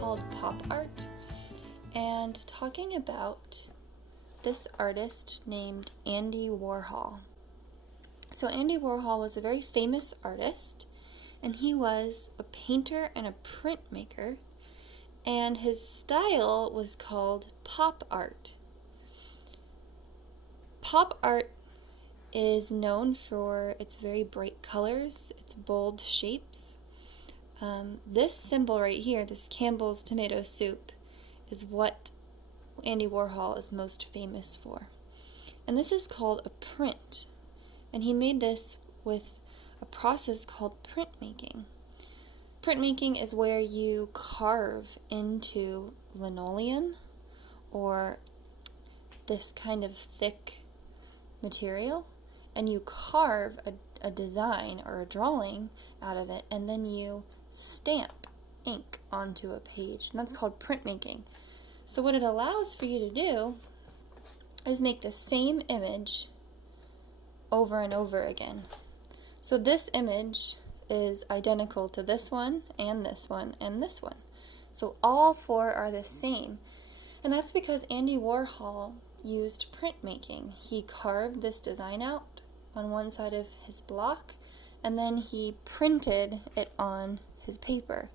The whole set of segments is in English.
called pop art and talking about this artist named Andy Warhol. So Andy Warhol was a very famous artist, and he was a painter and a printmaker, and his style was called pop art. Pop art is known for its very bright colors, its bold shapes. This symbol right here, this Campbell's tomato soup, is what Andy Warhol is most famous for. And this is called a print. And he made this with a process called printmaking. Printmaking is where you carve into linoleum or this kind of thick material, and you carve a design or a drawing out of it, and then you stamp ink onto a page, and that's called printmaking. So what it allows for you to do is make the same image over and over again. So this image is identical to this one and this one and this one. So all four are the same. And that's because Andy Warhol used printmaking. He carved this design out on one side of his block, and then he printed it on his paper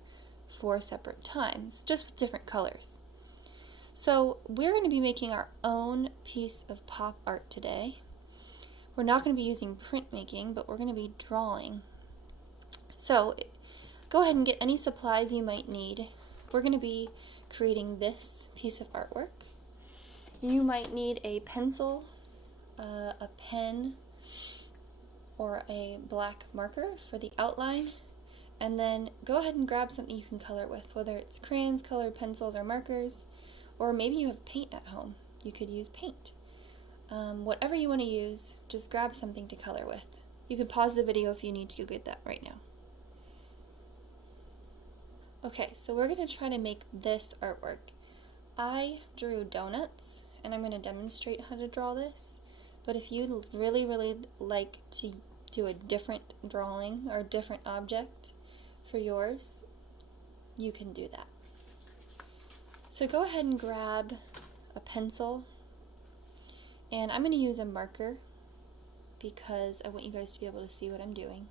4 separate times, just with different colors. So we're going to be making our own piece of pop art today. We're not going to be using printmaking, but we're going to be drawing. So go ahead and get any supplies you might need. We're going to be creating this piece of artwork. You might need a pencil, a pen, or a black marker for the outline. And then go ahead and grab something you can color with, whether it's crayons, colored pencils, or markers, or maybe you have paint at home. You could use paint. Whatever you want to use, just grab something to color with. You can pause the video if you need to go get that right now. Okay, so we're going to try to make this artwork. I drew donuts, and I'm going to demonstrate how to draw this. But if you really like to do a different drawing or a different object for yours, you can do that. So go ahead and grab a pencil, and I'm going to use a marker because I want you guys to be able to see what I'm doing.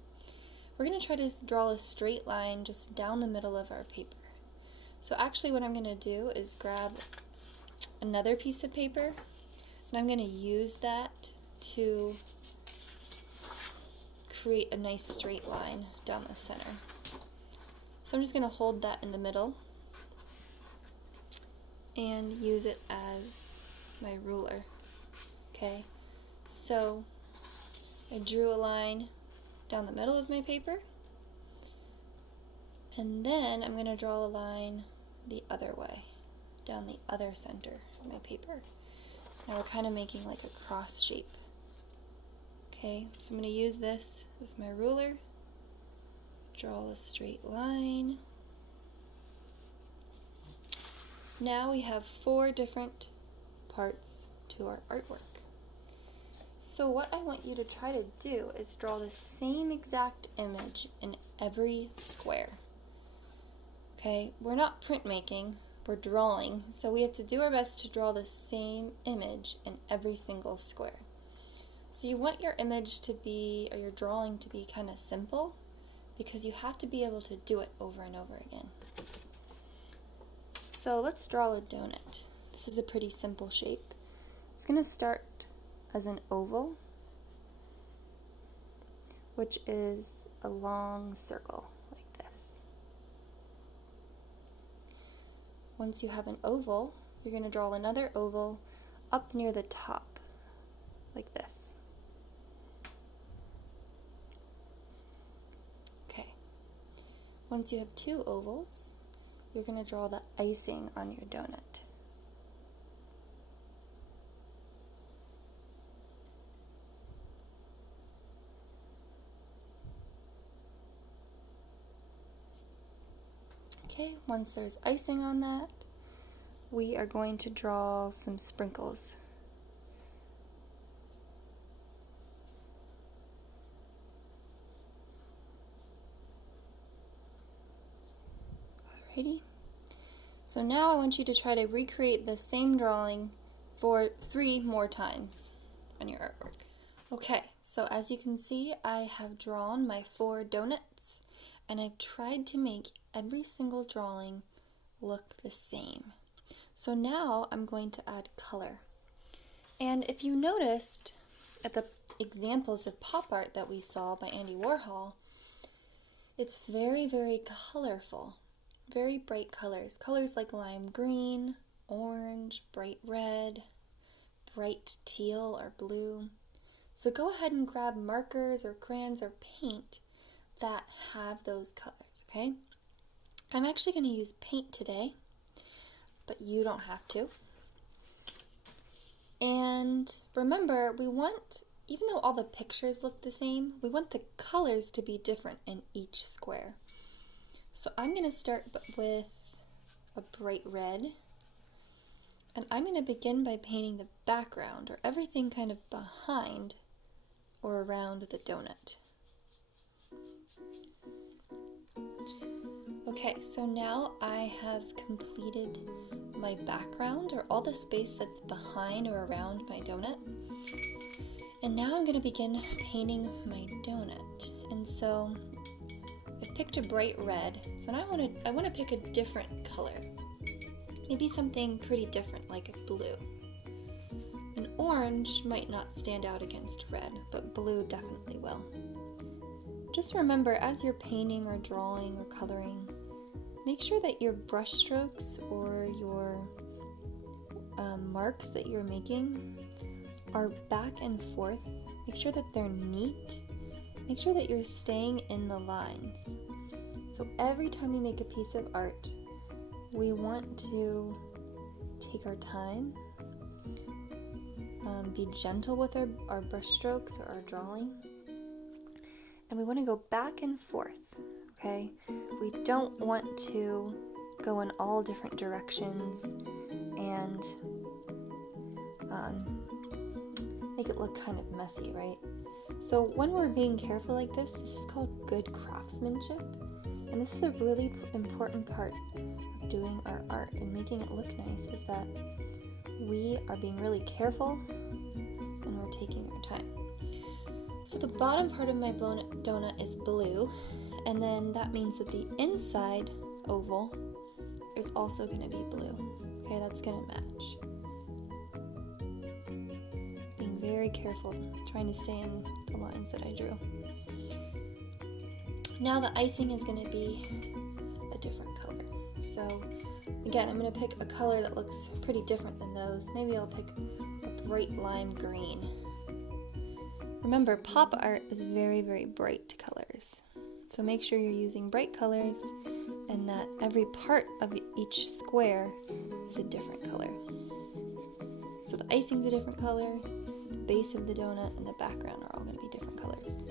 We're going to try to draw a straight line just down the middle of our paper. So actually what I'm going to do is grab another piece of paper, and I'm going to use that to create a nice straight line down the center. So I'm just going to hold that in the middle and use it as my ruler. Okay, so I drew a line down the middle of my paper, and then I'm going to draw a line the other way, down the other center of my paper. Now we're kind of making like a cross shape. Okay, so I'm going to use this as my ruler, draw a straight line. Now we have 4 different parts to our artwork. So what I want you to try to do is draw the same exact image in every square. Okay, we're not printmaking, we're drawing, so we have to do our best to draw the same image in every single square. So you want your image to be, or your drawing to be kind of simple, because you have to be able to do it over and over again. So let's draw a donut. This is a pretty simple shape. It's going to start as an oval, which is a long circle like this. Once you have an oval, you're going to draw another oval up near the top, like this. Okay. Once you have 2 ovals, you're going to draw the icing on your donut. Okay, once there's icing on that, we are going to draw some sprinkles. Alrighty. So now I want you to try to recreate the same drawing for 3 more times on your artwork. Okay, so as you can see, I have drawn my 4 donuts, and I've tried to make every single drawing look the same. So now I'm going to add color. And if you noticed at the examples of pop art that we saw by Andy Warhol, it's very, very colorful, very bright colors. Colors like lime green, orange, bright red, bright teal or blue. So go ahead and grab markers or crayons or paint that have those colors, okay? I'm actually going to use paint today, but you don't have to. And remember, we want, even though all the pictures look the same, we want the colors to be different in each square. So I'm going to start with a bright red, and I'm going to begin by painting the background, or everything kind of behind or around the donut. Okay, so now I have completed my background, or all the space that's behind or around my donut. And now I'm going to begin painting my donut. And so I've picked a bright red, so now I want to pick a different color. Maybe something pretty different, like a blue. An orange might not stand out against red, but blue definitely will. Just remember, as you're painting or drawing or coloring, make sure that your brush strokes or your marks that you're making are back and forth. Make sure that they're neat. Make sure that you're staying in the lines. So every time we make a piece of art, we want to take our time, be gentle with our brush strokes or our drawing, and we want to go back and forth, okay? We don't want to go in all different directions and make it look kind of messy, right? So when we're being careful like this is called good craftsmanship, and this is a really important part of doing our art and making it look nice, is that we are being really careful and we're taking our time. So the bottom part of my donut is blue, and then that means that the inside oval is also going to be blue. Okay, that's going to match. Being very careful, trying to stay in the lines that I drew. Now the icing is going to be a different color. So again, I'm going to pick a color that looks pretty different than those. Maybe I'll pick a bright lime green. Remember, pop art is very, very bright colors. So make sure you're using bright colors and that every part of each square is a different color. So the icing's a different color, the base of the donut and the background are all going to be different colors.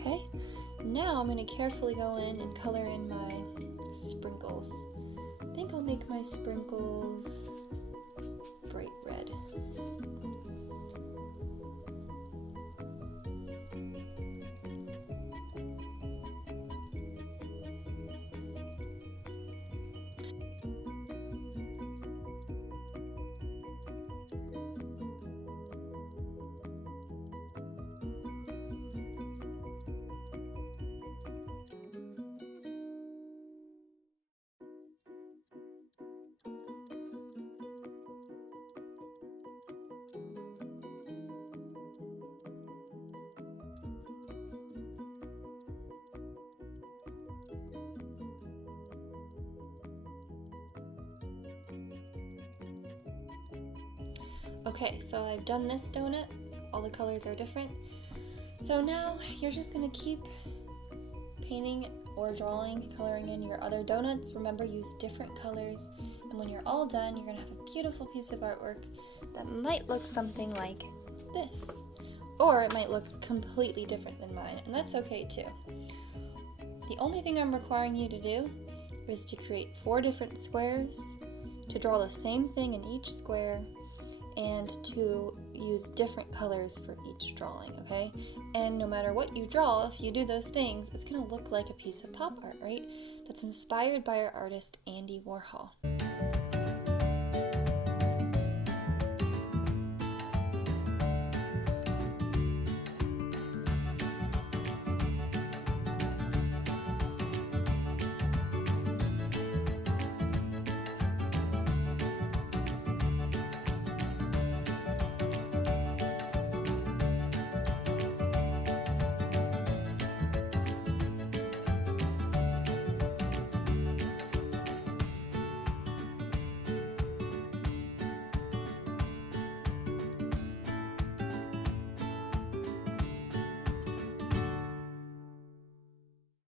Okay, now I'm going to carefully go in and color in my sprinkles. I think I'll make my sprinkles bright red. Okay, so I've done this donut. All the colors are different. So now you're just going to keep painting or drawing, coloring in your other donuts. Remember, use different colors. And when you're all done, you're going to have a beautiful piece of artwork that might look something like this. Or it might look completely different than mine, and that's okay too. The only thing I'm requiring you to do is to create 4 different squares, to draw the same thing in each square, and to use different colors for each drawing, okay? And no matter what you draw, if you do those things, it's gonna look like a piece of pop art, right? That's inspired by our artist Andy Warhol.